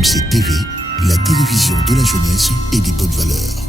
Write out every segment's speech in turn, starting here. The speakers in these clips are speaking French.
MC TV, la télévision de la jeunesse et des bonnes valeurs.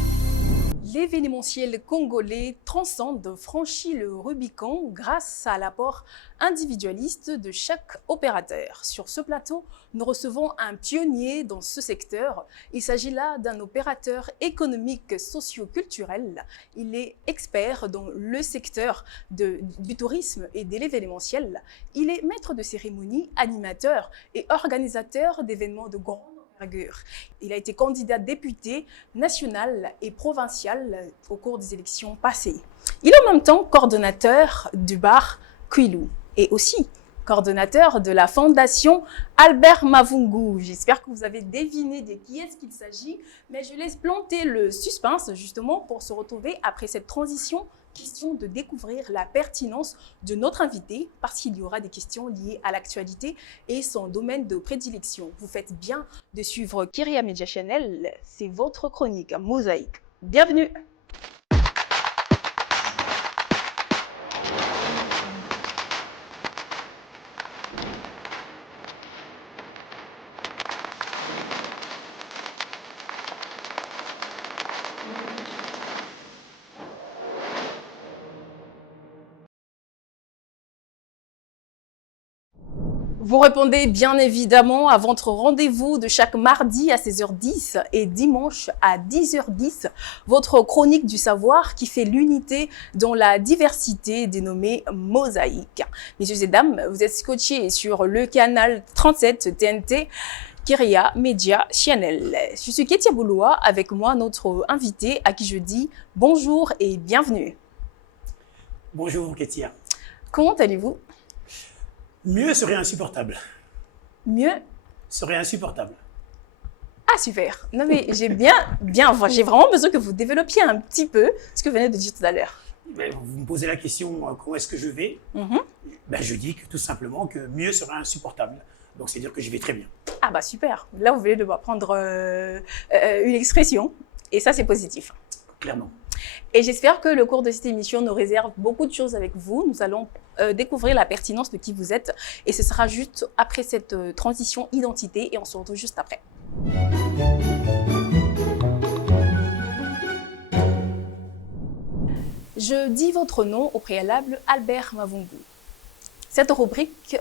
L'événementiel congolais transcende, franchit le Rubicon grâce à l'apport individualiste de chaque opérateur. Sur ce plateau, nous recevons un pionnier dans ce secteur. Il s'agit là d'un opérateur économique socio-culturel. Il est expert dans le secteur du tourisme et de l'événementiel. Il est maître de cérémonie, animateur et organisateur d'événements de grande envergure. Il a été candidat député national et provincial au cours des élections passées. Il est en même temps coordonnateur du bar Kwilu et aussi coordonnateur de la fondation Albert Mavungu. J'espère que vous avez deviné de qui est-ce qu'il s'agit, mais je laisse planter le suspense justement pour se retrouver après cette transition. Question de découvrir la pertinence de notre invité parce qu'il y aura des questions liées à l'actualité et son domaine de prédilection. Vous faites bien de suivre Kyria Media Channel, c'est votre chronique Mosaïque. Bienvenue. Vous répondez bien évidemment à votre rendez-vous de chaque mardi à 16h10 et dimanche à 10h10, votre chronique du savoir qui fait l'unité dans la diversité dénommée Mosaïque. Messieurs et dames, vous êtes scotchés sur le canal 37 TNT Kyria Media Channel. Je suis Ketia Bouloua, avec moi notre invité à qui je dis bonjour et bienvenue. Bonjour Ketia. Comment allez-vous? Mieux serait insupportable. Mieux Serait insupportable. Ah super. Non mais j'ai j'ai vraiment besoin que vous développiez un petit peu ce que vous venez de dire tout à l'heure. Vous me posez la question, comment est-ce que je vais? Je dis que tout simplement que mieux serait insupportable. Donc c'est dire que je vais très bien. Ah bah super. Là vous venez de prendre une expression et ça c'est positif. Clairement. Et j'espère que le cours de cette émission nous réserve beaucoup de choses avec vous. Nous allons découvrir la pertinence de qui vous êtes et ce sera juste après cette transition identité et on se retrouve juste après. Je dis votre nom au préalable, Albert Mavungu. Cette rubrique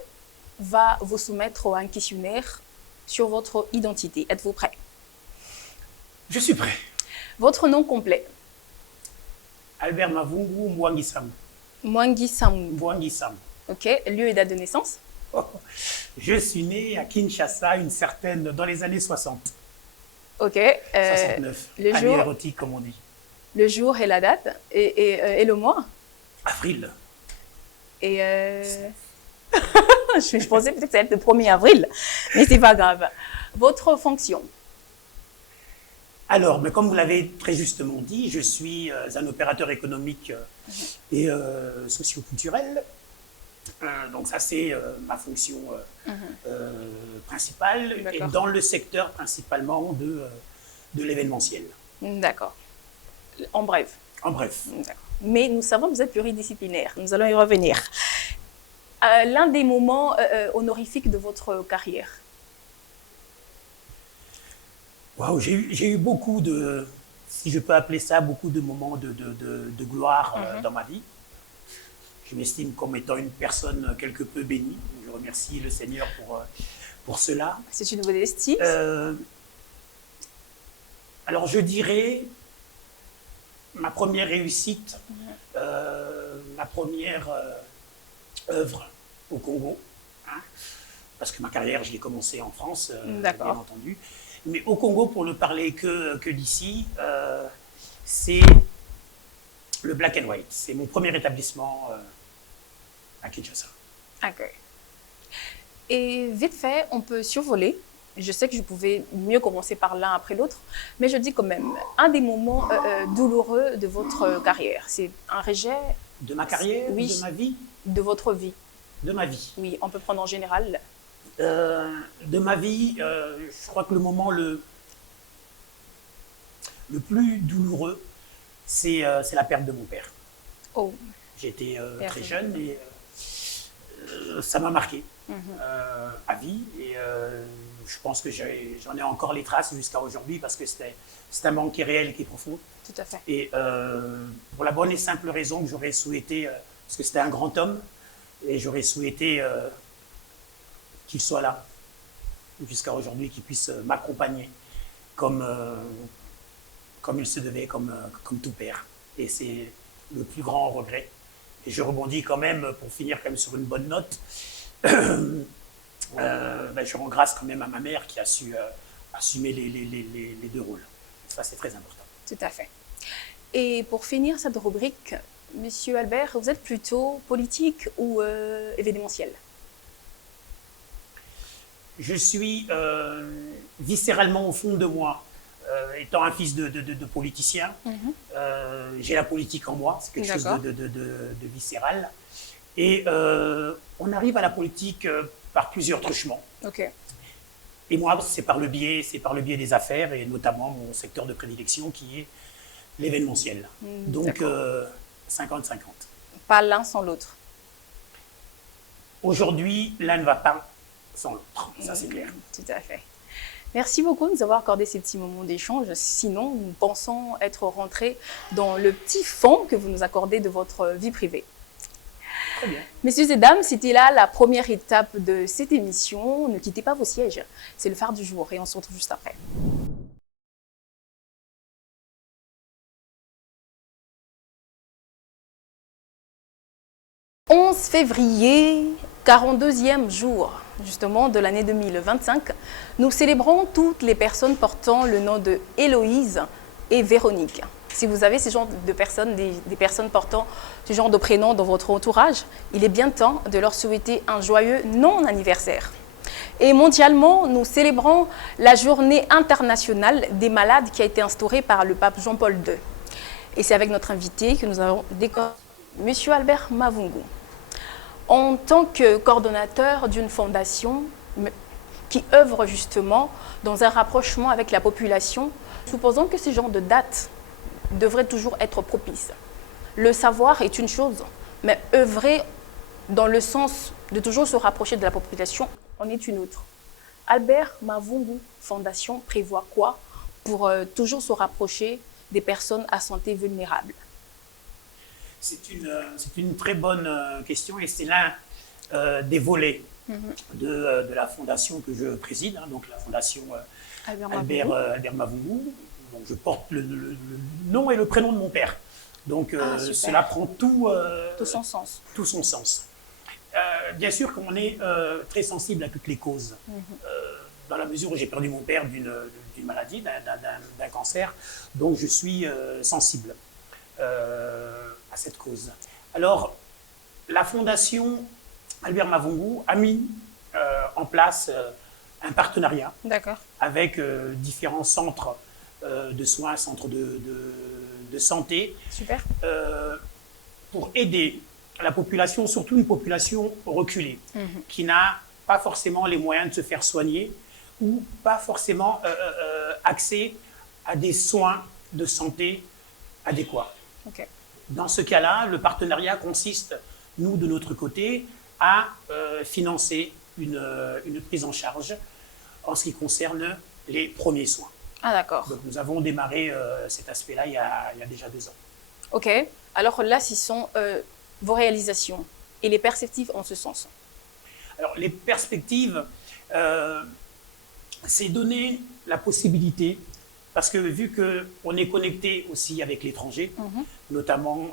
va vous soumettre à un questionnaire sur votre identité. Êtes-vous prêt? Je suis prêt. Votre nom complet? Albert Mavungu Mwangisam. Mwangisam. Mwangisam. Ok. Lieu et date de naissance? Je suis né à Kinshasa dans les années 60. Ok. 69. Le année jour, érotique, comme on dit. le jour et la date et le mois? Avril. Et je pensais peut-être que ça allait être le 1er avril, mais c'est pas grave. Votre fonction? Alors, mais comme vous l'avez très justement dit, je suis un opérateur économique et socio-culturel. Donc ça, c'est ma fonction principale et dans le secteur principalement de l'événementiel. D'accord. En bref. En bref. Mais nous savons que vous êtes pluridisciplinaire. Nous allons y revenir. L'un des moments honorifiques de votre carrière? Waouh, j'ai eu beaucoup de, si je peux appeler ça, beaucoup de moments de gloire dans ma vie. Je m'estime comme étant une personne quelque peu bénie. Je remercie le Seigneur pour cela. C'est une modestie. Alors je dirais ma première réussite, ma première œuvre au Congo, hein, parce que ma carrière, je l'ai commencée en France, bien entendu. Mais au Congo, pour ne parler que d'ici, c'est le Black and White. C'est mon premier établissement à Kinshasa. Ok. Et vite fait, on peut survoler. Je sais que je pouvais mieux commencer par l'un après l'autre, mais je dis quand même, un des moments douloureux de votre carrière, c'est un rejet. De ma carrière? Oui. De ma vie? De votre vie. De ma vie. Oui, on peut prendre en général. De ma vie, je crois que le moment le plus douloureux, c'est la perte de mon père. Oh. J'étais très jeune et ça m'a marqué à vie. Et je pense que j'en ai encore les traces jusqu'à aujourd'hui parce que c'est un manque qui est réel et qui est profond. Tout à fait. Et pour la bonne et simple raison que j'aurais souhaité, parce que c'était un grand homme, et j'aurais souhaité qu'il soit là jusqu'à aujourd'hui, qu'il puisse m'accompagner comme il se devait, comme tout père. Et c'est le plus grand regret. Et je rebondis quand même, pour finir quand même sur une bonne note, je rends grâce quand même à ma mère qui a su assumer les deux rôles. Ça, c'est très important. Tout à fait. Et pour finir cette rubrique, Monsieur Albert, vous êtes plutôt politique ou événementiel? Je suis viscéralement au fond de moi, étant un fils de politicien, j'ai la politique en moi, c'est quelque chose de viscéral. Et on arrive à la politique par plusieurs truchements. Ok. Et moi, c'est par le biais des affaires, et notamment mon secteur de prédilection qui est l'événementiel. Donc 50-50. Pas l'un sans l'autre. Aujourd'hui, l'un ne va pas sans l'autre, ça c'est clair. Tout à fait. Merci beaucoup de nous avoir accordé ces petits moments d'échange. Sinon, nous pensons être rentrés dans le petit fond que vous nous accordez de votre vie privée. Très bien. Messieurs et dames, c'était là la première étape de cette émission. Ne quittez pas vos sièges. C'est le phare du jour et on se retrouve juste après. « 11 février, 42e jour justement de l'année 2025, nous célébrons toutes les personnes portant le nom de Héloïse et Véronique. Si vous avez ce genre de personnes, des personnes portant ce genre de prénom dans votre entourage, il est bien temps de leur souhaiter un joyeux non-anniversaire. Et mondialement, nous célébrons la journée internationale des malades qui a été instaurée par le pape Jean-Paul II. Et c'est avec notre invité que nous avons décoré M. Albert Mavungu. En tant que coordonnateur d'une fondation qui œuvre justement dans un rapprochement avec la population, supposons que ce genre de date devrait toujours être propice. Le savoir est une chose, mais œuvrer dans le sens de toujours se rapprocher de la population en est une autre. Albert Mavungu Fondation prévoit quoi pour toujours se rapprocher des personnes à santé vulnérable? C'est une très bonne question et c'est l'un des volets de la fondation que je préside, donc la fondation Albert Mavungu. Donc je porte le nom et le prénom de mon père. Donc cela prend tout son sens. Tout son sens. Bien sûr qu'on est très sensible à toutes les causes. Dans la mesure où j'ai perdu mon père d'une maladie, d'un cancer, donc je suis sensible à cette cause. Alors, la fondation Albert Mavungu a mis en place un partenariat avec différents centres de soins, centres de santé, super, pour aider la population, surtout une population reculée, qui n'a pas forcément les moyens de se faire soigner ou pas forcément accès à des soins de santé adéquats. Okay. Dans ce cas-là, le partenariat consiste, nous, de notre côté, à financer une prise en charge en ce qui concerne les premiers soins. Ah, d'accord. Donc, nous avons démarré cet aspect-là il y a déjà 2 ans. OK. Alors là, ce sont vos réalisations et les perspectives en ce sens. Alors, les perspectives, c'est donner la possibilité, parce que vu qu'on est connecté aussi avec l'étranger, notamment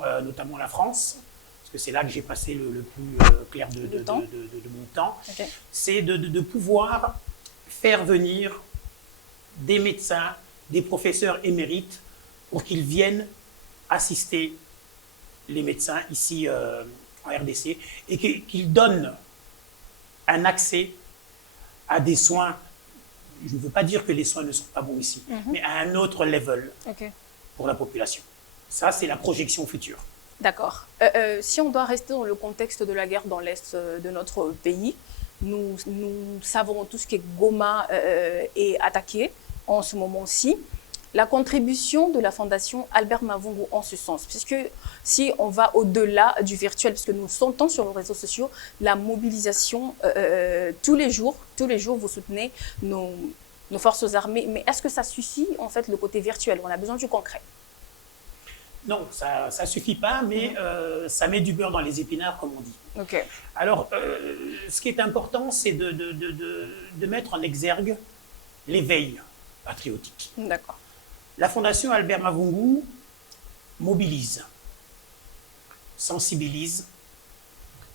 la France, parce que c'est là que j'ai passé le plus clair de mon temps, c'est de pouvoir faire venir des médecins, des professeurs émérites pour qu'ils viennent assister les médecins ici en RDC et qu'ils donnent un accès à des soins. Je ne veux pas dire que les soins ne sont pas bons ici, mais à un autre level pour la population. Ça, c'est la projection future. D'accord. Si on doit rester dans le contexte de la guerre dans l'Est de notre pays, nous savons tous que Goma est attaqué en ce moment-ci. La contribution de la Fondation Albert Mavungu en ce sens, puisque si on va au-delà du virtuel, parce que nous sentons sur les réseaux sociaux la mobilisation tous les jours, vous soutenez nos forces armées. Mais est-ce que ça suffit, en fait, le côté virtuel? On a besoin du concret. Non, ça ne suffit pas, mais ça met du beurre dans les épinards, comme on dit. Ok. Alors, ce qui est important, c'est de mettre en exergue l'éveil patriotique. D'accord. La Fondation Albert Mavungu mobilise, sensibilise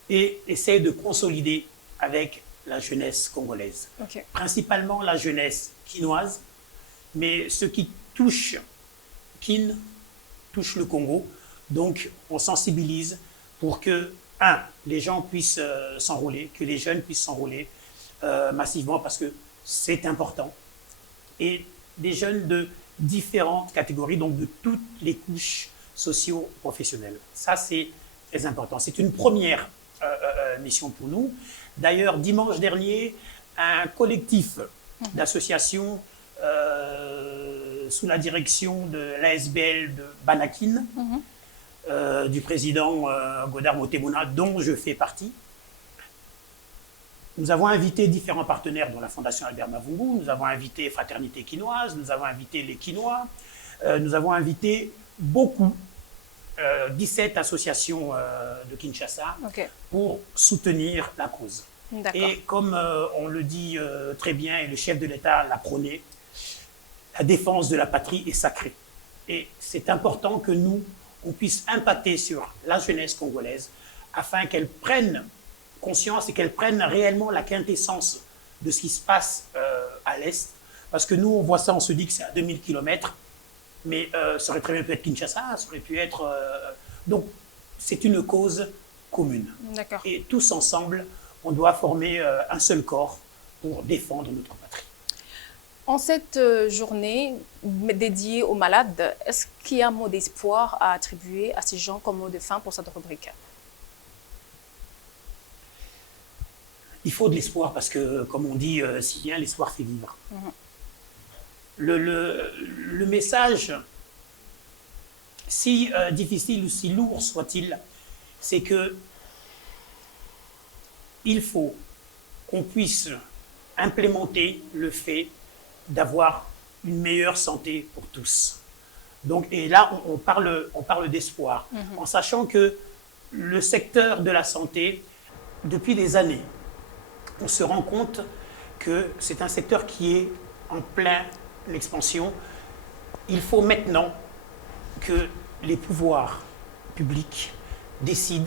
et essaie de consolider avec la jeunesse congolaise. Ok. Principalement la jeunesse quinoise, mais ce qui touche Kin touche le Congo. Donc, on sensibilise pour que, les gens puissent s'enrôler, que les jeunes puissent s'enrôler massivement parce que c'est important. Et des jeunes de différentes catégories, donc de toutes les couches socio-professionnelles. Ça, c'est très important. C'est une première mission pour nous. D'ailleurs, dimanche dernier, un collectif d'associations sous la direction de l'ASBL de Banakin, du président Godard Motemona, dont je fais partie. Nous avons invité différents partenaires dont la Fondation Albert Mavungu, nous avons invité Fraternité Quinoise, nous avons invité les Quinois, nous avons invité beaucoup, 17 associations de Kinshasa pour soutenir la cause. Et comme on le dit très bien et le chef de l'État l'a prôné, la défense de la patrie est sacrée. Et c'est important que nous, on puisse impacter sur la jeunesse congolaise afin qu'elle prenne conscience et qu'elle prenne réellement la quintessence de ce qui se passe à l'Est. Parce que nous, on voit ça, on se dit que c'est à 2000 km, mais ça aurait très bien pu être Kinshasa, ça aurait pu être... Donc, c'est une cause commune. Et tous ensemble, on doit former un seul corps pour défendre notre patrie. En cette journée dédiée aux malades, est-ce qu'il y a un mot d'espoir à attribuer à ces gens comme mot de fin pour cette rubrique? Il faut de l'espoir parce que, comme on dit, si bien l'espoir fait vivre. Le message, si difficile ou si lourd soit-il, c'est que il faut qu'on puisse implémenter le fait d'avoir une meilleure santé pour tous. Donc, et là, on parle d'espoir, en sachant que le secteur de la santé, depuis des années, on se rend compte que c'est un secteur qui est en pleine expansion. Il faut maintenant que les pouvoirs publics décident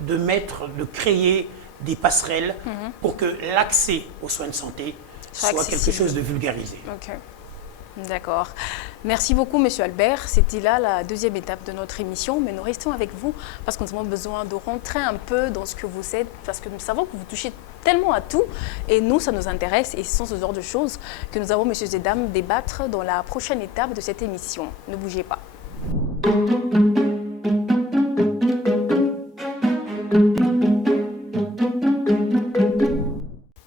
de créer des passerelles pour que l'accès aux soins de santé soit quelque chose de vulgarisé. D'accord. Merci beaucoup, Monsieur Albert. C'était là la deuxième étape de notre émission, mais nous restons avec vous parce que nous avons besoin de rentrer un peu dans ce que vous êtes, parce que nous savons que vous touchez tellement à tout, et nous, ça nous intéresse, et ce sont ce genre de choses que nous avons, messieurs et dames, débattre dans la prochaine étape de cette émission. Ne bougez pas.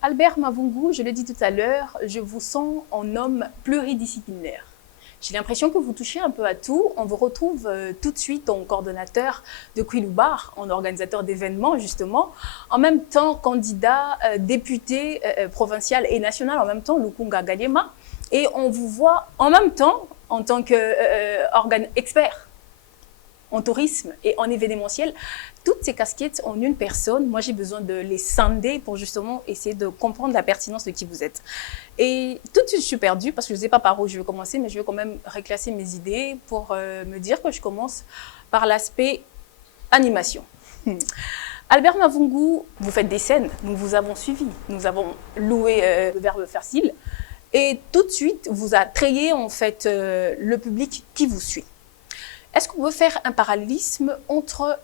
Albert Mavungu, je l'ai dit tout à l'heure, je vous sens en homme pluridisciplinaire. J'ai l'impression que vous touchez un peu à tout. On vous retrouve tout de suite en coordonnateur de Kwilubar, en organisateur d'événements justement, en même temps candidat député provincial et national, en même temps Lukunga Galiema, et on vous voit en même temps en tant qu'organe expert en tourisme et en événementiel. Toutes ces casquettes en une personne, moi j'ai besoin de les scinder pour justement essayer de comprendre la pertinence de qui vous êtes. Et tout de suite je suis perdue parce que je ne sais pas par où je vais commencer, mais je vais quand même reclasser mes idées pour me dire que je commence par l'aspect animation. Albert Mavungu, vous faites des scènes, nous vous avons suivi, nous avons loué le verbe facile, et tout de suite vous attrayez en fait le public qui vous suit. Est-ce qu'on peut faire un parallélisme entre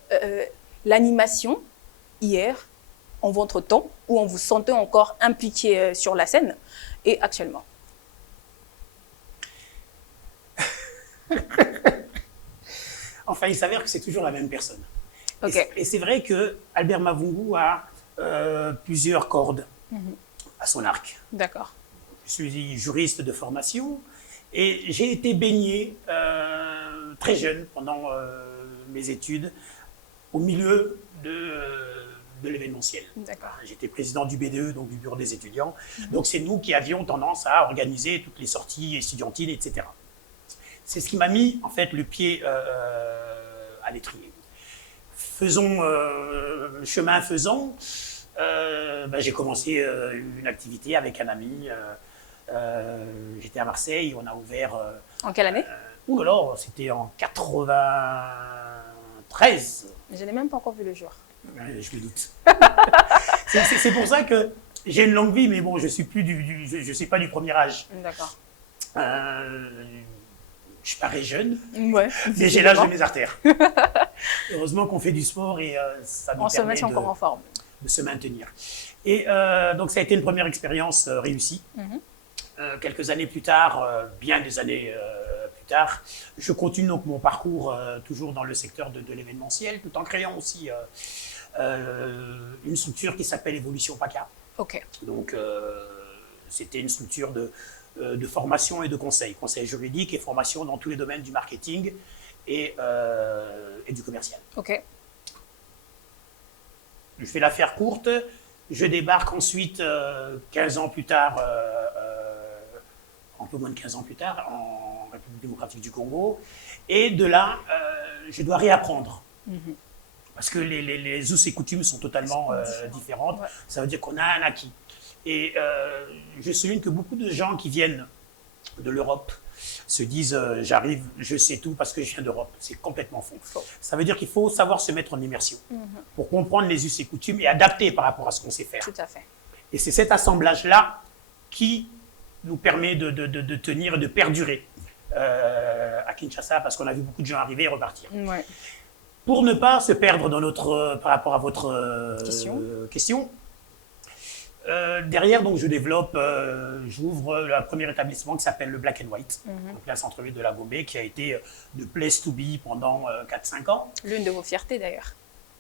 l'animation hier, en votre temps, où on vous sentait encore impliqué sur la scène, et actuellement? Enfin, il s'avère que c'est toujours la même personne. Et c'est vrai que Albert Mavungu a plusieurs cordes à son arc. D'accord. Je suis juriste de formation et j'ai été baigné très jeune, pendant mes études au milieu de l'événementiel. D'accord. J'étais président du BDE, donc du bureau des étudiants. Donc c'est nous qui avions tendance à organiser toutes les sorties estudiantines, etc. C'est ce qui m'a mis en fait le pied à l'étrier. Chemin faisant, j'ai commencé une activité avec un ami. J'étais à Marseille, on a ouvert. En quelle année? Ouh là là, c'était en 93. Je n'ai même pas encore vu le jour. Ouais, je me doute. C'est pour ça que j'ai une longue vie, mais bon, je suis pas du premier âge. D'accord. Je parais jeune, Ouais. mais j'ai l'âge de mes artères. Heureusement qu'on fait du sport et ça nous On se met permet encore en forme. de se maintenir. Et donc ça a été une première expérience réussie. Quelques années plus tard, bien des années plus tard, je continue donc mon parcours toujours dans le secteur de l'événementiel, tout en créant aussi une structure qui s'appelle Évolution PACA. Ok. Donc c'était une structure de formation et de conseil juridique et formation dans tous les domaines du marketing et du commercial. Ok. Je fais l'affaire courte, je débarque ensuite 15 ans plus tard, un peu moins de 15 ans plus tard, en République démocratique du Congo. Et de là, je dois réapprendre. Parce que les us et coutumes sont totalement différentes. Ouais. Ça veut dire qu'on a un acquis. Et je souligne que beaucoup de gens qui viennent de l'Europe se disent j'arrive, je sais tout parce que je viens d'Europe. C'est complètement faux. Ça veut dire qu'il faut savoir se mettre en immersion pour comprendre les us et coutumes et adapter par rapport à ce qu'on sait faire. Tout à fait. Et c'est cet assemblage-là qui nous permet de tenir et de perdurer à Kinshasa parce qu'on a vu beaucoup de gens arriver et repartir. Ouais. Pour ne pas se perdre dans par rapport à votre question, derrière, donc, je développe, j'ouvre le premier établissement qui s'appelle le Black and White, donc la centre-ville de la Gombe, qui a été de place to be pendant 4-5 ans. L'une de vos fiertés d'ailleurs.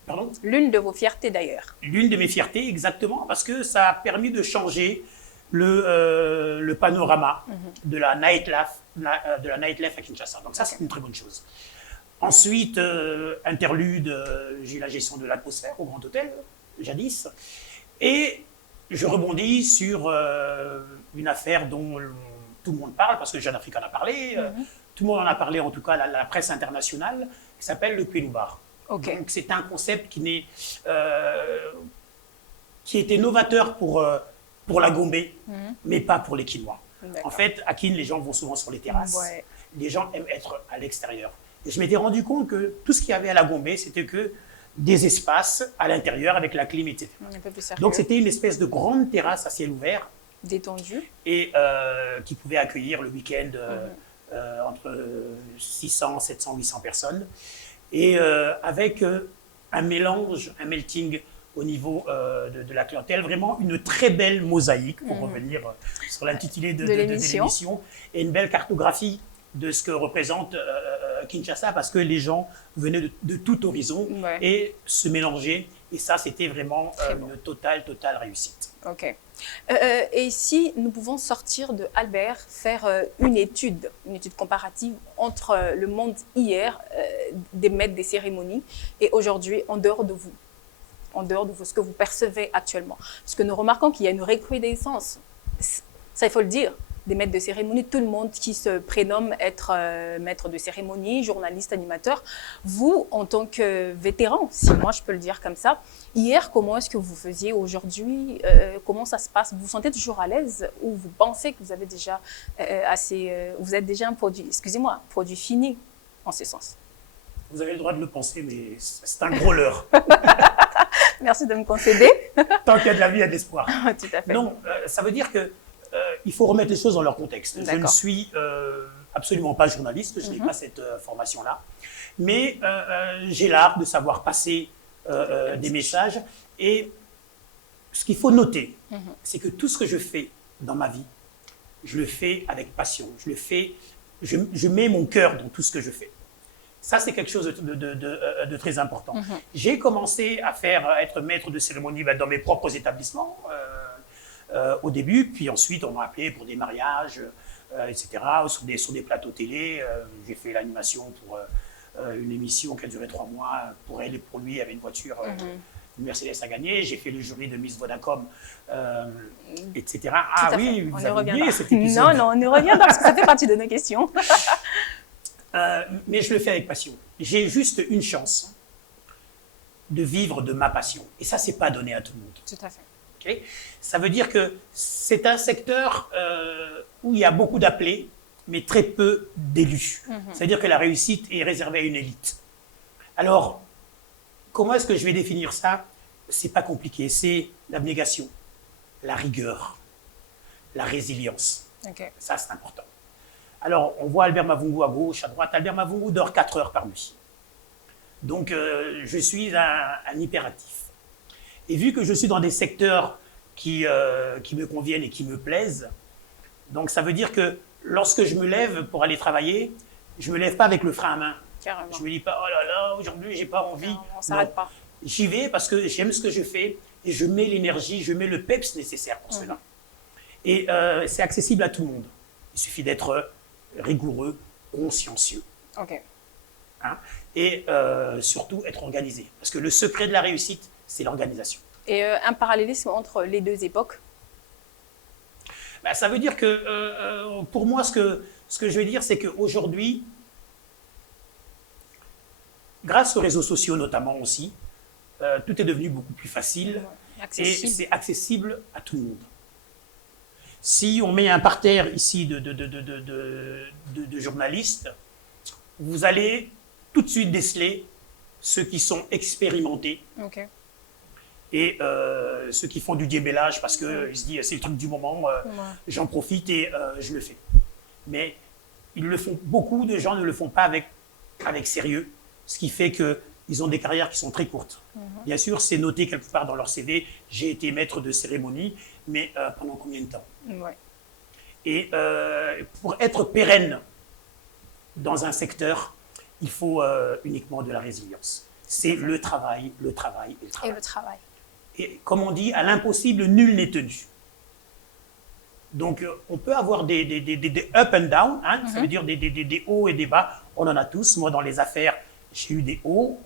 Pardon? L'une de vos fiertés d'ailleurs. L'une de mes fiertés, exactement, parce que ça a permis de changer le panorama de la nightlife à Kinshasa. Donc ça, c'est une très bonne chose. Ensuite, interlude, j'ai eu la gestion de l'atmosphère au Grand Hôtel, jadis. Et je rebondis sur une affaire dont tout le monde parle, parce que Jeune Afrique en a parlé, tout le monde en a parlé, en tout cas la presse internationale, qui s'appelle le Kweloubar. Okay. Donc c'est un concept qui était novateur pour la Gombe, mais pas pour les Kinois. En fait, à Kin, les gens vont souvent sur les terrasses. Ouais. Les gens aiment être à l'extérieur. Et je m'étais rendu compte que tout ce qu'il y avait à la Gombe, c'était que des espaces à l'intérieur avec la clim, etc. Un peu plus sérieux. Donc c'était une espèce de grande terrasse à ciel ouvert. Détendue. Et qui pouvait accueillir le week-end entre 600, 700, 800 personnes. Et avec un mélange, un melting au niveau de la clientèle, vraiment une très belle mosaïque, pour revenir sur l'intitulé de l'émission, et une belle cartographie de ce que représente Kinshasa, parce que les gens venaient de tout horizon et se mélangeaient. Et ça, c'était vraiment une totale réussite. OK. Et si nous pouvons sortir de Albert, faire une étude comparative entre le monde hier des maîtres des cérémonies et aujourd'hui en dehors de vous, ce que vous percevez actuellement. Parce que nous remarquons qu'il y a une recrudescence, ça il faut le dire, des maîtres de cérémonie, tout le monde qui se prénomme être maître de cérémonie, journaliste, animateur. Vous, en tant que vétéran, si moi je peux le dire comme ça, hier, comment est-ce que vous faisiez aujourd'hui? Comment ça se passe? Vous vous sentez toujours à l'aise ou vous pensez que vous avez déjà vous êtes déjà un produit, excusez-moi, produit fini en ce sens? Vous avez le droit de le penser, mais c'est un gros leurre. Merci de me concéder. Tant qu'il y a de la vie, il y a de l'espoir. Tout à fait. Non, ça veut dire que il faut remettre les choses dans leur contexte. Je ne suis absolument pas journaliste, je n'ai pas cette formation-là, mais j'ai l'art de savoir passer des messages. Et ce qu'il faut noter, c'est que tout ce que je fais dans ma vie, je le fais avec passion. Je mets mon cœur dans tout ce que je fais. Ça, c'est quelque chose de très important. J'ai commencé à être maître de cérémonie dans mes propres établissements au début, puis ensuite on m'a appelé pour des mariages, etc., sur des plateaux télé. J'ai fait l'animation pour une émission qui a duré 3 mois. Pour elle et pour lui, il y avait une voiture, une Mercedes à gagner. J'ai fait le jury de Miss Vodacom, etc. Ah oui, vous avez oublié cet épisode. Non, non, on y reviendra parce que ça fait partie de nos questions. Mais je le fais avec passion. J'ai juste une chance de vivre de ma passion. Et ça, c'est pas donné à tout le monde. Tout à fait. Okay. Ça veut dire que c'est un secteur où il y a beaucoup d'appelés, mais très peu d'élus. C'est-à-dire que la réussite est réservée à une élite. Alors, comment est-ce que je vais définir ça? C'est pas compliqué. C'est l'abnégation, la rigueur, la résilience. Okay. Ça, c'est important. Alors, on voit Albert Mavungu à gauche, à droite. Albert Mavungu dort 4 heures par nuit. Donc, je suis un hyperactif. Et vu que je suis dans des secteurs qui me conviennent et qui me plaisent, donc ça veut dire que lorsque je me lève pour aller travailler, je ne me lève pas avec le frein à main. Carrément. Je ne me dis pas, oh là là, aujourd'hui, je n'ai pas envie. Non, on ne s'arrête pas. J'y vais parce que j'aime ce que je fais et je mets l'énergie, je mets le peps nécessaire pour cela. Et c'est accessible à tout le monde. Il suffit d'être rigoureux, consciencieux. OK. Hein, et surtout être organisé. Parce que le secret de la réussite, c'est l'organisation. Et un parallélisme entre les deux époques? Ben, ça veut dire que, pour moi, ce que je veux dire, c'est qu'aujourd'hui, grâce aux réseaux sociaux notamment aussi, tout est devenu beaucoup plus facile et c'est accessible à tout le monde. Si on met un parterre ici de journalistes, vous allez tout de suite déceler ceux qui sont expérimentés et ceux qui font du démêlage parce qu'ils se disent c'est le truc du moment, j'en profite et je le fais. Mais ils le font, beaucoup de gens ne le font pas avec sérieux, ce qui fait qu'ils ont des carrières qui sont très courtes. Bien sûr, c'est noté quelque part dans leur CV, j'ai été maître de cérémonie, mais pendant combien de temps? Et pour être pérenne dans un secteur, il faut uniquement de la résilience. C'est le travail, le travail et le travail. Et le travail. Et comme on dit, à l'impossible, nul n'est tenu. Donc, on peut avoir des up and down, hein, ça veut dire des hauts et des bas. On en a tous. Moi, dans les affaires, j'ai eu des hauts,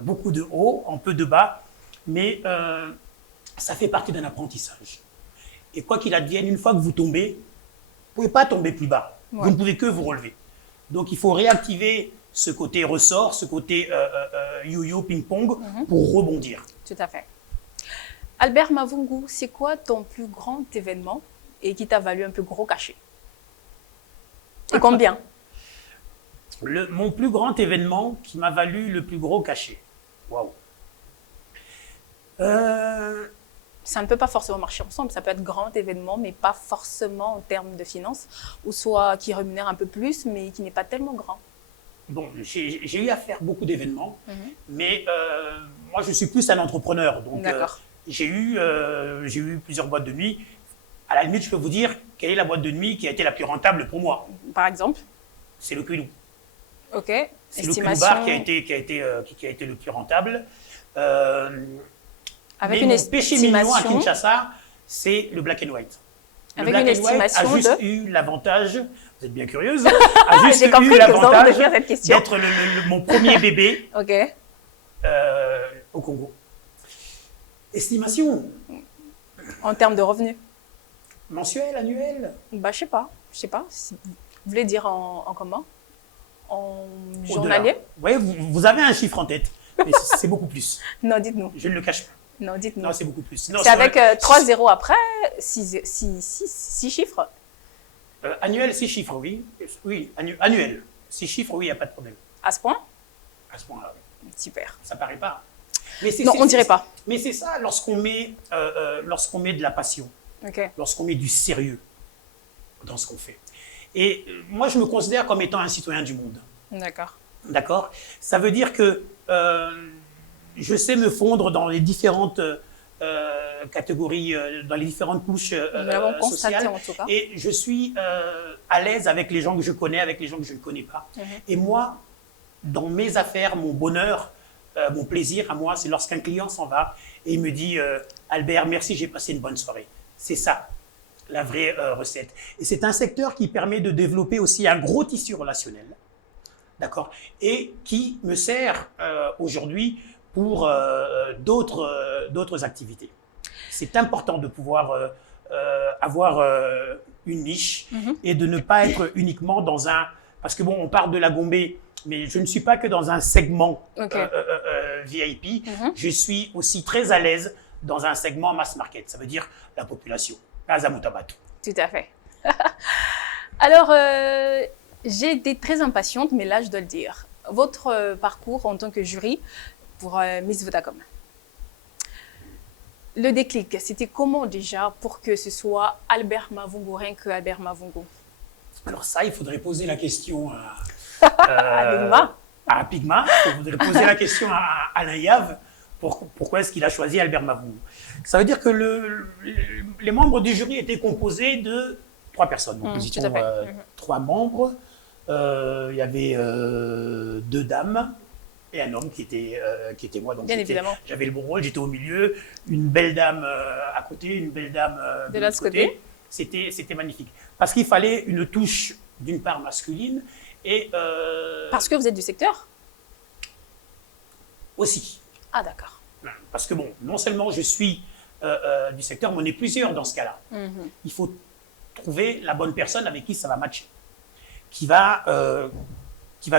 beaucoup de hauts, un peu de bas. Mais ça fait partie d'un apprentissage. Et quoi qu'il advienne, une fois que vous tombez, vous ne pouvez pas tomber plus bas. Vous ne pouvez que vous relever. Donc, il faut réactiver ce côté ressort, ce côté yo-yo, ping-pong, pour rebondir. Tout à fait. Albert Mavungu, c'est quoi ton plus grand événement et qui t'a valu un plus gros cachet? Et combien? Mon plus grand événement qui m'a valu le plus gros cachet. Waouh. Ça ne peut pas forcément marcher ensemble. Ça peut être grand événement, mais pas forcément en termes de finances, ou soit qui rémunère un peu plus, mais qui n'est pas tellement grand. Bon, j'ai eu à faire beaucoup d'événements, mais moi, je suis plus un entrepreneur. Donc, j'ai eu plusieurs boîtes de nuit. À la limite, je peux vous dire quelle est la boîte de nuit qui a été la plus rentable pour moi. Par exemple? C'est le Quilou. OK. C'est le Quilou Bar qui a été le plus rentable. Avec mais une mon péché mignon à Kinshasa, c'est le Black and White. Le avec Black une and White estimation a juste de... eu l'avantage, vous êtes bien curieuse, a juste J'ai compris eu l'avantage d'être mon premier bébé OK. au Congo. Estimation En termes de revenus? mensuelle, annuelle? Bah, je sais pas. Vous voulez dire en comment? En journalier? Oui, vous avez un chiffre en tête, mais c'est beaucoup plus. Non, dites-nous. Je ne le cache pas. Non, dites-nous. Non, c'est beaucoup plus. C'est avec 3 zéros après, 6 chiffres? Annuel, 6 chiffres, oui. Oui, annuel. 6 chiffres, oui, il n'y a pas de problème. À ce point? À ce point-là, oui. Super. Ça ne paraît pas. Non, on ne dirait pas. Mais c'est ça, lorsqu'on met de la passion, lorsqu'on met du sérieux dans ce qu'on fait. Et moi, je me considère comme étant un citoyen du monde. D'accord. D'accord? Ça veut dire que je sais me fondre dans les différentes catégories, dans les différentes couches sociales. En tout cas. Et je suis à l'aise avec les gens que je connais, avec les gens que je ne connais pas. Et moi, dans mes affaires, mon bonheur, mon plaisir à moi, c'est lorsqu'un client s'en va et il me dit « Albert, merci, j'ai passé une bonne soirée ». C'est ça, la vraie recette. Et c'est un secteur qui permet de développer aussi un gros tissu relationnel. d'accord, et qui me sert aujourd'hui pour d'autres activités. C'est important de pouvoir avoir une niche et de ne pas être uniquement dans un... Parce que bon, on parle de la Gombé, mais je ne suis pas que dans un segment VIP, je suis aussi très à l'aise dans un segment mass market, ça veut dire la population, Azamutabatu. Tout à fait. Alors, j'ai été très impatiente, mais là, je dois le dire. Votre parcours en tant que jury pour Miss Vodacom. Le déclic, c'était comment déjà pour que ce soit Albert Mavungo, rien que Albert Mavungo? Alors ça, il faudrait poser la question À Pigma. Il faudrait poser la question à Alain Yave. Pourquoi est-ce qu'il a choisi Albert Mavungo? Ça veut dire que les membres du jury étaient composés de 3 personnes. Donc, nous étions 3 membres. Il y avait 2 dames et un homme qui était moi. Donc bien évidemment. J'avais le bon rôle, j'étais au milieu, une belle dame à côté, une belle dame de l'autre côté. C'était magnifique. Parce qu'il fallait une touche, d'une part masculine, et... Parce que vous êtes du secteur? Aussi. Ah, d'accord. Parce que bon, non seulement je suis du secteur, mais on est plusieurs dans ce cas-là. Il faut trouver la bonne personne avec qui ça va matcher, qui va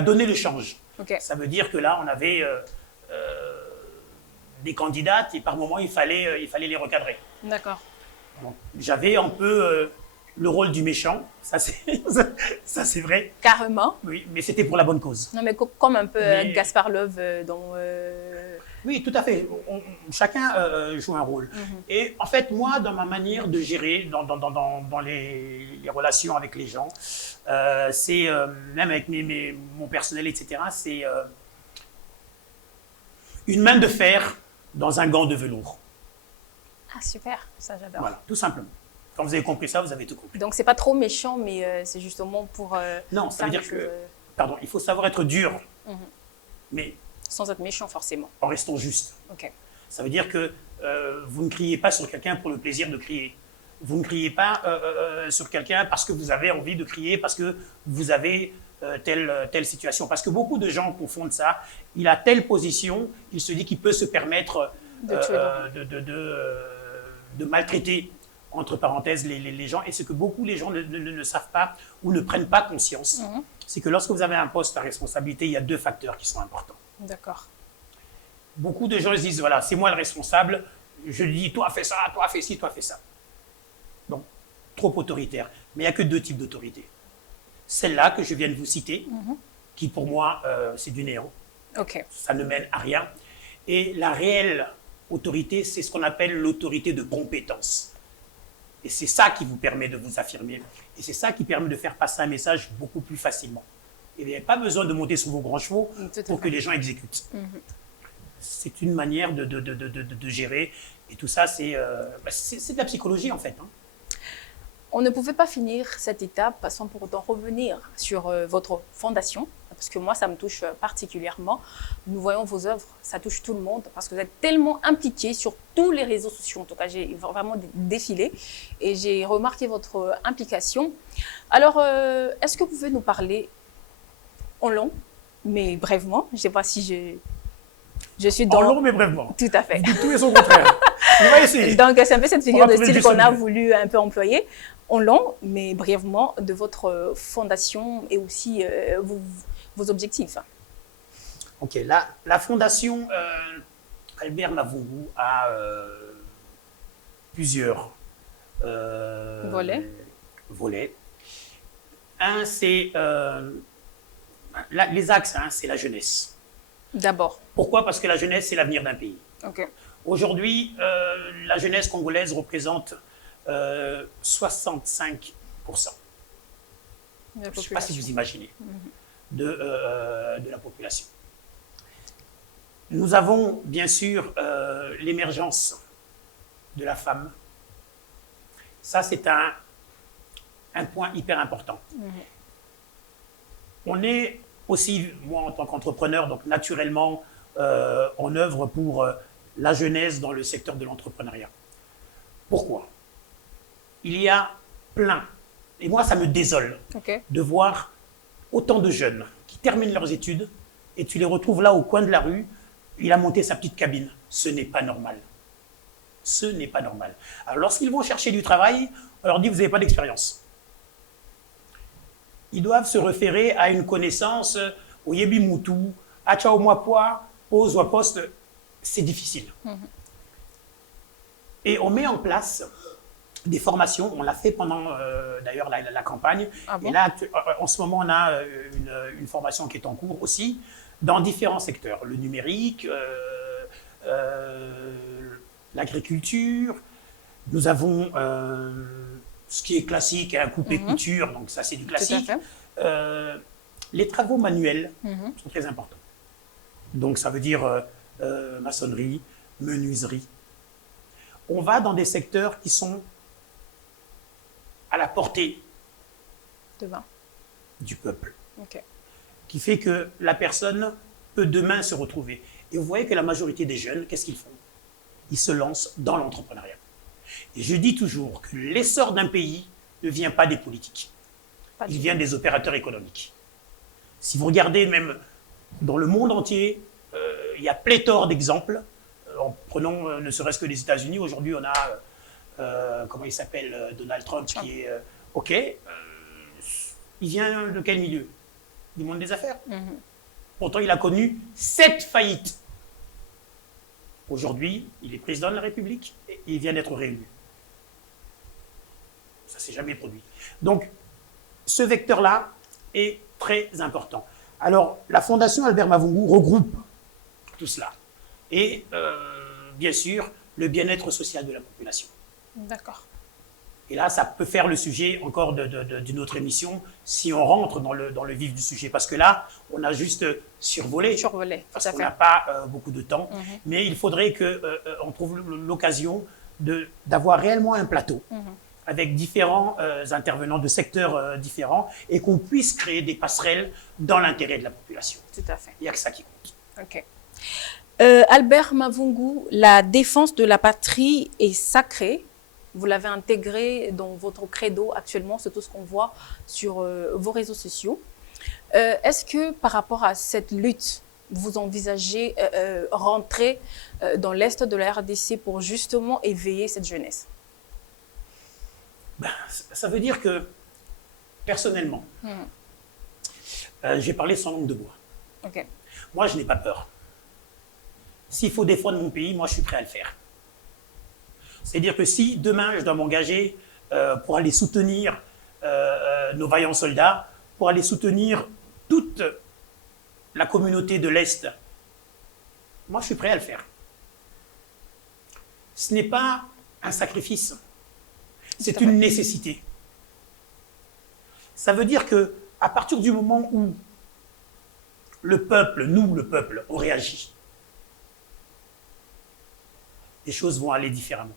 donner le change. Ça veut dire que là, on avait des candidates et par moment, il fallait les recadrer. D'accord. J'avais un peu le rôle du méchant, ça c'est vrai. Carrément. Oui, mais c'était pour la bonne cause. Non, mais comme un peu Gaspard Love dans... Oui, tout à fait. Chacun joue un rôle. Et en fait, moi, dans ma manière de gérer, dans les relations avec les gens, c'est, même avec mon personnel, etc., c'est une main de fer dans un gant de velours. Ah, super, ça j'adore. Voilà, tout simplement. Quand vous avez compris ça, vous avez tout compris. Donc, c'est pas trop méchant, mais c'est justement pour... non, ça veut dire que... Pardon, il faut savoir être dur, mais... Sans être méchant, forcément. En restant juste. Ça veut dire que vous ne criez pas sur quelqu'un pour le plaisir de crier. Vous ne criez pas sur quelqu'un parce que vous avez envie de crier, parce que vous avez telle situation. Parce que beaucoup de gens confondent ça. Il a telle position, il se dit qu'il peut se permettre de maltraiter, entre parenthèses, les gens. Et ce que beaucoup les gens ne savent pas ou ne prennent pas conscience, c'est que lorsque vous avez un poste à responsabilité, il y a 2 facteurs qui sont importants. D'accord. Beaucoup de gens se disent, voilà, c'est moi le responsable, je dis, toi fais ça, toi fais ci, toi fais ça. Donc, trop autoritaire. Mais il n'y a que 2 types d'autorité. Celle-là que je viens de vous citer, qui pour moi, c'est du néant. Ça ne mène à rien. Et la réelle autorité, c'est ce qu'on appelle l'autorité de compétence. Et c'est ça qui vous permet de vous affirmer. Et c'est ça qui permet de faire passer un message beaucoup plus facilement. Il n'y a pas besoin de monter sur vos grands chevaux pour que les gens exécutent. C'est une manière de gérer. Et tout ça, c'est de la psychologie, en fait. On ne pouvait pas finir cette étape sans pour autant revenir sur votre fondation, parce que moi, ça me touche particulièrement. Nous voyons vos œuvres, ça touche tout le monde, parce que vous êtes tellement impliqués sur tous les réseaux sociaux. En tout cas, j'ai vraiment défilé et j'ai remarqué votre implication. Alors, est-ce que vous pouvez nous parler en long, mais brièvement? Je ne sais pas si je suis dans... En long, mais brièvement. Tout à fait. Tout et son contraire. On va essayer. Donc, c'est un peu cette figure de style qu'on a voulu un peu employer. En long, mais brièvement, de votre fondation et aussi vos objectifs. Ok, la fondation Albert Mavungo a plusieurs volets. Un, c'est... les axes, c'est la jeunesse. D'abord. Pourquoi? Parce que la jeunesse, c'est l'avenir d'un pays. Aujourd'hui, la jeunesse congolaise représente 65%. Je ne sais pas si vous imaginez, de la population. Nous avons, bien sûr, l'émergence de la femme. Ça, c'est un point hyper important. On est aussi, moi en tant qu'entrepreneur, donc naturellement, on œuvre pour la jeunesse dans le secteur de l'entrepreneuriat. Pourquoi? Il y a plein, et moi ça me désole, de voir autant de jeunes qui terminent leurs études et tu les retrouves là au coin de la rue, il a monté sa petite cabine. Ce n'est pas normal. Ce n'est pas normal. Alors lorsqu'ils vont chercher du travail, on leur dit vous n'avez pas d'expérience. Ils doivent se référer à une connaissance au Yebi Moutou, à Tchao Mouapoua, pose ou à poste. C'est difficile. Et on met en place des formations. On l'a fait pendant d'ailleurs la campagne. Ah bon? Et là, en ce moment, on a une formation qui est en cours aussi dans différents secteurs. Le numérique, l'agriculture. Nous avons ce qui est classique, un coupé-couture, donc ça c'est du classique. Tout à fait. Les travaux manuels sont très importants. Donc ça veut dire maçonnerie, menuiserie. On va dans des secteurs qui sont à la portée Demain. du peuple, Ok. qui fait que la personne peut demain se retrouver. Et vous voyez que la majorité des jeunes, qu'est-ce qu'ils font? Ils se lancent dans l'entrepreneuriat. Et je dis toujours que l'essor d'un pays ne vient pas des politiques. Il vient des opérateurs économiques. Si vous regardez même dans le monde entier, il y a pléthore d'exemples. En prenons ne serait-ce que les États-Unis. Aujourd'hui, on a, comment il s'appelle, Donald Trump, qui est OK. Il vient de quel milieu? Du monde des affaires. Pourtant, il a connu 7 faillites. Aujourd'hui, il est président de la République et il vient d'être réélu. Ça ne s'est jamais produit. Donc, ce vecteur-là est très important. Alors, la Fondation Albert Mavungu regroupe tout cela. Et, bien sûr, le bien-être social de la population. D'accord. Et là, ça peut faire le sujet encore d'une autre émission si on rentre dans le vif du sujet. Parce que là, on a juste survolé. Survolé, Parce tout à qu'on fait. n'a pas beaucoup de temps. Mais il faudrait qu'on trouve l'occasion d'avoir réellement un plateau avec différents intervenants de secteurs différents et qu'on puisse créer des passerelles dans l'intérêt de la population. Tout à fait. Il n'y a que ça qui compte. Ok. Albert Mavungu, la défense de la patrie est sacrée. Vous l'avez intégré dans votre credo actuellement, c'est tout ce qu'on voit sur vos réseaux sociaux. Est-ce que par rapport à cette lutte, vous envisagez rentrer dans l'Est de la RDC pour justement éveiller cette jeunesse? Ben, ça veut dire que, personnellement, j'ai parlé sans langue de bois. Ok. Moi, je n'ai pas peur. S'il faut défendre mon pays, moi, je suis prêt à le faire. C'est-à-dire que si demain, je dois m'engager pour aller soutenir nos vaillants soldats, pour aller soutenir toute la communauté de l'Est, moi, je suis prêt à le faire. Ce n'est pas un sacrifice, c'est une nécessité. Ça veut dire que à partir du moment où le peuple, nous, le peuple, on réagit, les choses vont aller différemment.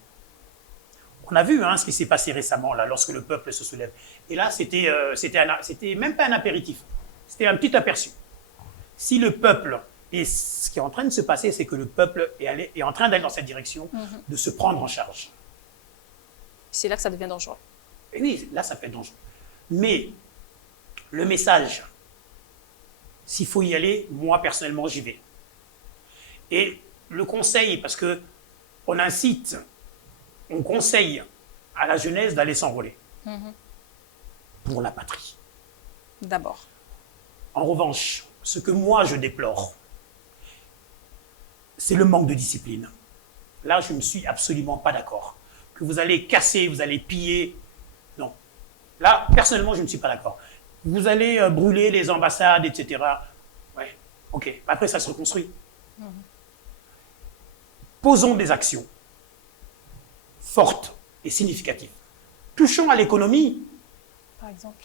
On a vu ce qui s'est passé récemment, là, lorsque le peuple se soulève. Et là, c'était même pas un apéritif, c'était un petit aperçu. Si le peuple, et ce qui est en train de se passer, c'est que le peuple est en train d'aller dans cette direction, de se prendre en charge. C'est là que ça devient dangereux. Et oui, là, ça peut être dangereux. Mais le message, s'il faut y aller, moi, personnellement, j'y vais. Et le conseil, parce que on incite, on conseille à la jeunesse d'aller s'enrôler pour la patrie. D'abord. En revanche, ce que moi je déplore, c'est le manque de discipline. Là, je ne suis absolument pas d'accord. Que vous allez casser, vous allez piller, non. Là, personnellement, je ne suis pas d'accord. Vous allez brûler les ambassades, etc. Ouais, ok. Après, ça se reconstruit. Posons des actions fortes et significatives. Touchons à l'économie. Par exemple.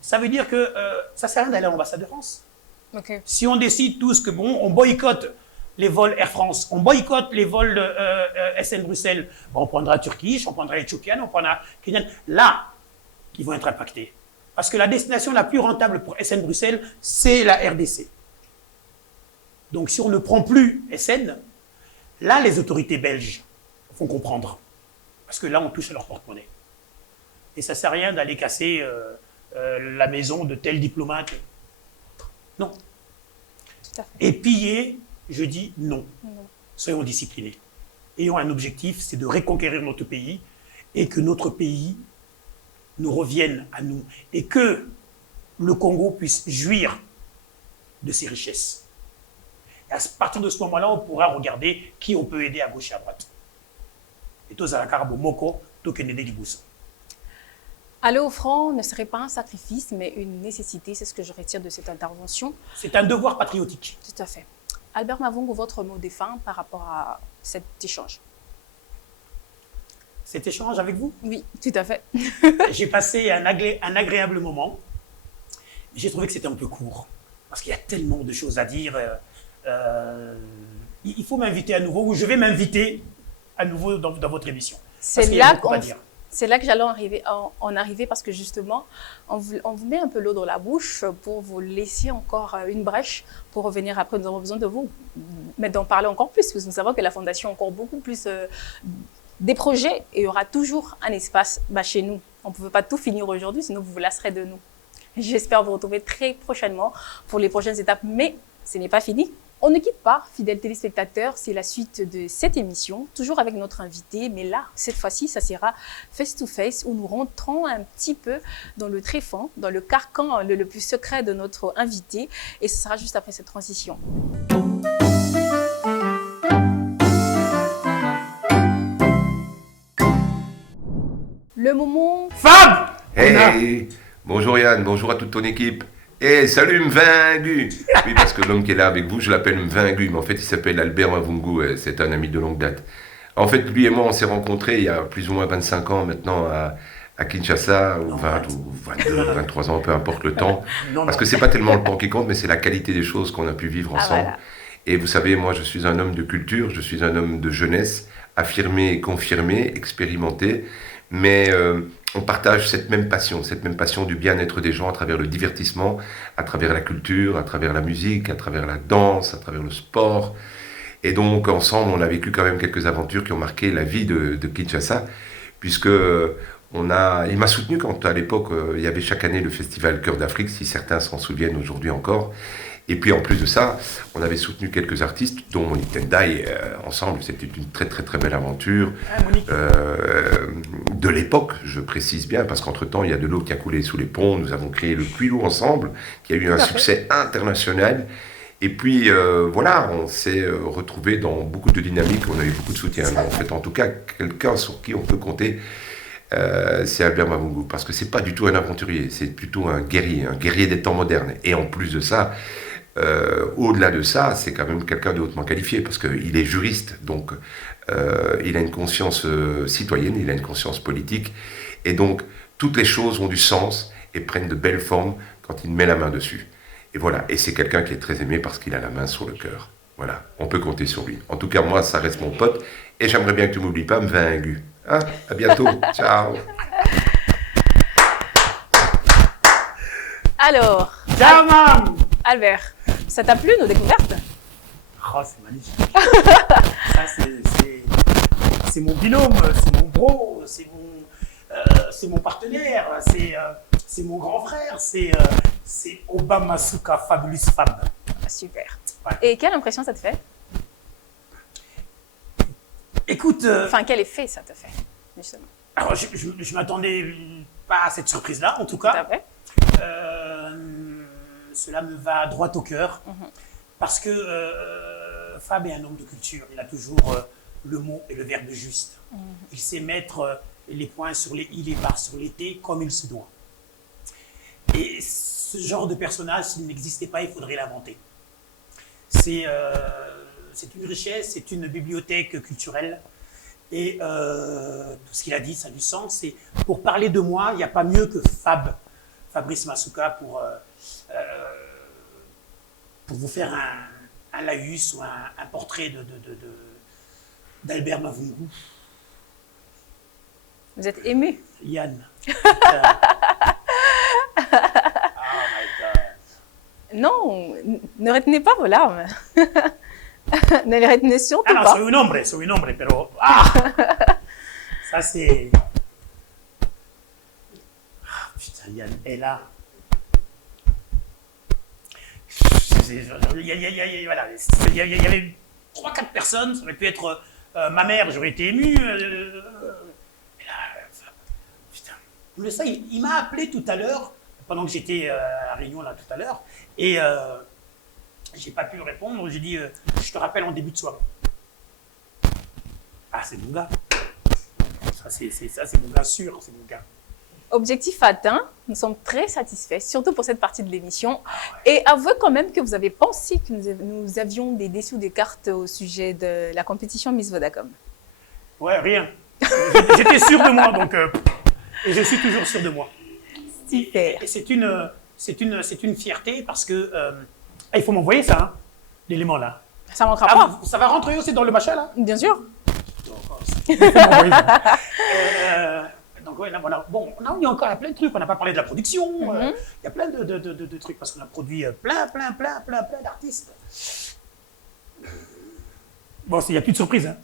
Ça veut dire que ça ne sert à rien d'aller à l'ambassade de France. Ok. Si on décide tous que bon, on boycotte les vols Air France, on boycotte les vols de SN Bruxelles, bon, on prendra Turkish, on prendra Ethiopian, on prendra Kenyan. Là, ils vont être impactés. Parce que la destination la plus rentable pour SN Bruxelles, c'est la RDC. Donc si on ne prend plus SN, là, les autorités belges vont comprendre. Parce que là, on touche à leur porte-monnaie. Et ça ne sert à rien d'aller casser la maison de tel diplomate. Non. Tout à fait. Et piller, je dis non. Non. Soyons disciplinés. Ayons un objectif, c'est de reconquérir notre pays et que notre pays nous revienne à nous et que le Congo puisse jouir de ses richesses. Et à partir de ce moment-là, on pourra regarder qui on peut aider à gauche et à droite. Et tous à la carabo moko, tout que n'aider du boussa. Aller au front ne serait pas un sacrifice, mais une nécessité. C'est ce que je retire de cette intervention. C'est un devoir patriotique. Tout à fait. Albert Mavungu, votre mot de fin par rapport à cet échange? Cet échange avec vous, Oui, tout à fait. j'ai passé un agréable moment. J'ai trouvé que c'était un peu court, parce qu'il y a tellement de choses à dire. Il faut m'inviter à nouveau, ou je vais m'inviter à nouveau dans votre émission. C'est là que j'allais en arriver parce que justement, on vous met un peu l'eau dans la bouche pour vous laisser encore une brèche pour revenir après. Nous avons besoin de vous, mais d'en parler encore plus, parce que nous savons que la Fondation a encore beaucoup plus des projets et il y aura toujours un espace chez nous. On ne pouvait pas tout finir aujourd'hui, sinon vous vous lasserez de nous. J'espère vous retrouver très prochainement pour les prochaines étapes, mais ce n'est pas fini. On ne quitte pas, fidèles téléspectateurs, c'est la suite de cette émission, toujours avec notre invité, mais là, cette fois-ci, ça sera face-to-face, où nous rentrons un petit peu dans le tréfonds, dans le carcan le plus secret de notre invité, et ce sera juste après cette transition. Le moment... Fab! Hey, bonjour Yann, bonjour à toute ton équipe. Eh, salut Mvingu. Oui, parce que l'homme qui est là avec vous, je l'appelle Mvingu, mais en fait, il s'appelle Albert Mavungu, c'est un ami de longue date. En fait, lui et moi, on s'est rencontrés il y a plus ou moins 25 ans maintenant à Kinshasa, ou 20 ou 22, 23 ans, peu importe le temps. Parce que c'est pas tellement le temps qui compte, mais c'est la qualité des choses qu'on a pu vivre ensemble. voilà. Et vous savez, moi, je suis un homme de culture, je suis un homme de jeunesse, affirmé et confirmé, expérimenté, mais on partage cette même passion du bien-être des gens à travers le divertissement, à travers la culture, à travers la musique, à travers la danse, à travers le sport. Et donc, ensemble, on a vécu quand même quelques aventures qui ont marqué la vie de Kinshasa, puisque il m'a soutenu quand, à l'époque, il y avait chaque année le festival Cœur d'Afrique, si certains s'en souviennent aujourd'hui encore. Et puis, en plus de ça, on avait soutenu quelques artistes, dont Monique Tendai, ensemble. C'était une très, très, très belle aventure. De l'époque, je précise bien, parce qu'entre-temps, il y a de l'eau qui a coulé sous les ponts. Nous avons créé le Quilo ensemble, qui a eu un succès international. Et puis, voilà, on s'est retrouvés dans beaucoup de dynamiques, on a eu beaucoup de soutien. En fait, en tout cas, quelqu'un sur qui on peut compter, c'est Albert Mavungu, parce que c'est pas du tout un aventurier, c'est plutôt un guerrier des temps modernes. Et en plus de ça, au-delà de ça, c'est quand même quelqu'un de hautement qualifié, parce qu'il est juriste, donc il a une conscience citoyenne, il a une conscience politique, et donc toutes les choses ont du sens et prennent de belles formes quand il met la main dessus. Et voilà, et c'est quelqu'un qui est très aimé parce qu'il a la main sur le cœur. Voilà, on peut compter sur lui. En tout cas, moi, ça reste mon pote, et j'aimerais bien que tu ne m'oublies pas, Mvingu. Hein, à bientôt, ciao. Alors, Ciao, mam! Albert, ça t'a plu nos découvertes? Oh, c'est magnifique. Ça, c'est mon binôme, c'est mon bro, c'est mon partenaire, c'est mon grand frère, c'est Obama Suka Fabulous Fab. Super. Ouais. Et quelle impression ça te fait? Écoute, Enfin, quel effet ça te fait, justement? alors je m'attendais pas à cette surprise-là, en tout Tout à cas. fait. Cela me va droit au cœur, parce que Fab est un homme de culture. Il a toujours le mot et le verbe juste. Il sait mettre les points sur les i, les barres sur les t, comme il se doit. Et ce genre de personnage, s'il n'existait pas, il faudrait l'inventer. C'est une richesse, c'est une bibliothèque culturelle. Et tout ce qu'il a dit, ça a du sens. Et pour parler de moi, il n'y a pas mieux que Fabrice Masuka pour vous faire un laïus ou un portrait d'Albert Mavungu. Vous êtes ému? Yann. Oh my God. Non, ne retenez pas vos larmes. Ne les retenez surtout Ah non, pas. soy un hombre, pero... Ah ça c'est... Ah, putain, Yann est là. voilà, il y avait 3-4 personnes, ça aurait pu être ma mère, j'aurais été ému. Mais là, putain. Mais ça, il m'a appelé tout à l'heure, pendant que j'étais à Réunion là tout à l'heure, et j'ai pas pu répondre. J'ai dit, je te rappelle en début de soirée. Ah, c'est mon gars. Ça, c'est mon gars sûr, c'est mon gars. Objectif atteint, nous sommes très satisfaits, surtout pour cette partie de l'émission. Et avouez quand même que vous avez pensé que nous avions des dessous des cartes au sujet de la compétition Miss Vodacom. Ouais, rien. J'étais sûr de moi, donc... et je suis toujours sûr de moi. Super. Et c'est une fierté parce que... il faut m'envoyer ça, hein, l'élément là. Ça manquera pas. Ça va rentrer aussi dans le machin là? Bien sûr. Il faut m'envoyer ça. Donc, ouais, là, voilà. Bon, on a encore plein de trucs. On n'a pas parlé de la production. Il y a plein de trucs parce qu'on a produit plein d'artistes. Bon, il n'y a plus de surprise. Hein.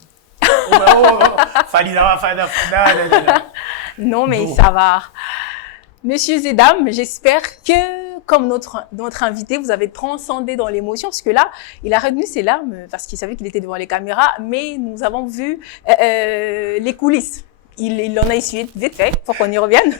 Non, mais Bon. ça va. Messieurs et dames, j'espère que, comme notre invité, vous avez transcendé dans l'émotion, parce que là, il a retenu ses larmes parce qu'il savait qu'il était devant les caméras, mais nous avons vu les coulisses. Il en a essuyé vite fait, pour qu'on y revienne.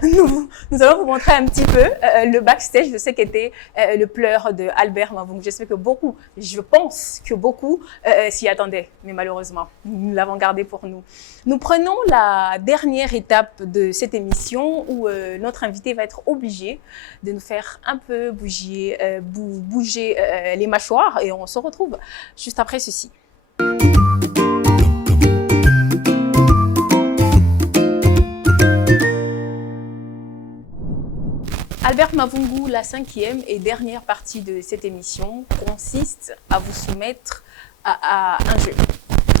nous allons vous montrer un petit peu le backstage de ce qu'était le pleur de Albert Mavungu. J'espère que beaucoup, je pense que beaucoup s'y attendaient, mais malheureusement, nous l'avons gardé pour nous. Nous prenons la dernière étape de cette émission où notre invité va être obligé de nous faire un peu bouger les mâchoires et on se retrouve juste après ceci. Albert Mavungu, la 5e et dernière partie de cette émission consiste à vous soumettre à un jeu.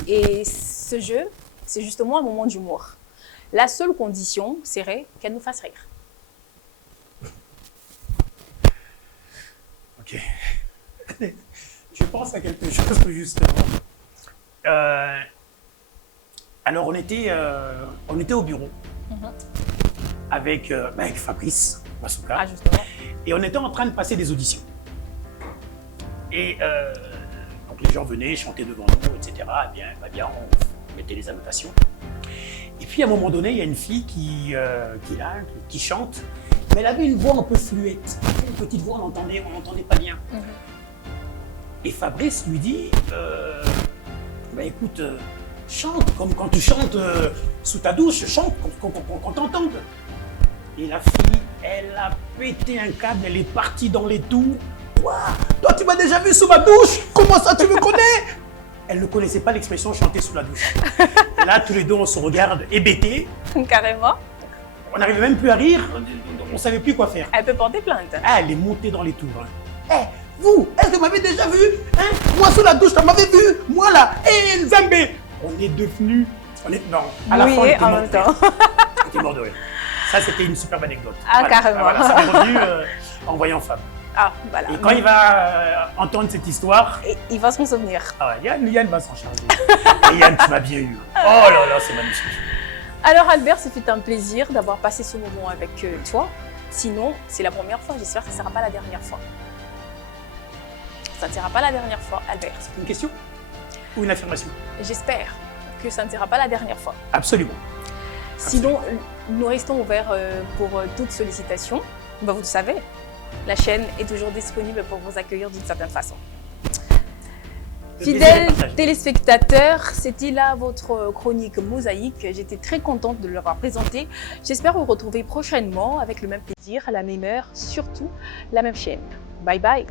Et ce jeu, c'est justement un moment d'humour. La seule condition serait qu'elle nous fasse rire. Ok. Je pense à quelque chose justement. Alors on était au bureau avec Fabrice Masuka, et on était en train de passer des auditions. Et donc les gens venaient chanter devant nous, etc. Eh bien, on mettait les annotations. Et puis à un moment donné, il y a une fille qui chante, mais elle avait une voix un peu fluette, une petite voix, on n'entendait pas bien. Et Fabrice lui dit, écoute, chante comme quand tu chantes sous ta douche, chante qu'on t'entende. Et la fille, elle a pété un câble, elle est partie dans les tours. Quoi? Toi, tu m'as déjà vu sous ma douche? Comment ça, tu me connais? Elle ne connaissait pas l'expression chanter sous la douche. Et là, tous les deux, on se regarde hébétés. Carrément. On n'arrivait même plus à rire, on ne savait plus quoi faire. Elle peut porter plainte. Ah, elle est montée dans les tours. Vous, est-ce que vous m'avez déjà vu? Moi, sous la douche, tu m'avais vu? Moi, là, Nzambe. On est devenus... Non, à la fin, on était en même temps. On était mort de rire. Ça, c'était une superbe anecdote. Ah, carrément. Voilà, ça m'est revenu en voyant Fab. Ah, voilà. Et quand il va entendre cette histoire... Et il va s'en souvenir. Ah, Yann va s'en charger. Et Yann, tu m'as bien eu. Oh là là, c'est magnifique. Alors Albert, ce fut un plaisir d'avoir passé ce moment avec toi. Sinon, c'est la première fois. J'espère que ce ne sera pas la dernière fois. Ça ne sera pas la dernière fois, Albert. C'est une question ou une affirmation? J'espère que ça ne sera pas la dernière fois. Absolument. Sinon, nous restons ouverts pour toute sollicitation. Vous le savez, la chaîne est toujours disponible pour vous accueillir d'une certaine façon. Fidèles téléspectateurs, c'était là votre chronique Mosaïque. J'étais très contente de l'avoir présentée. J'espère vous retrouver prochainement avec le même plaisir, à la même heure, surtout la même chaîne. Bye bye.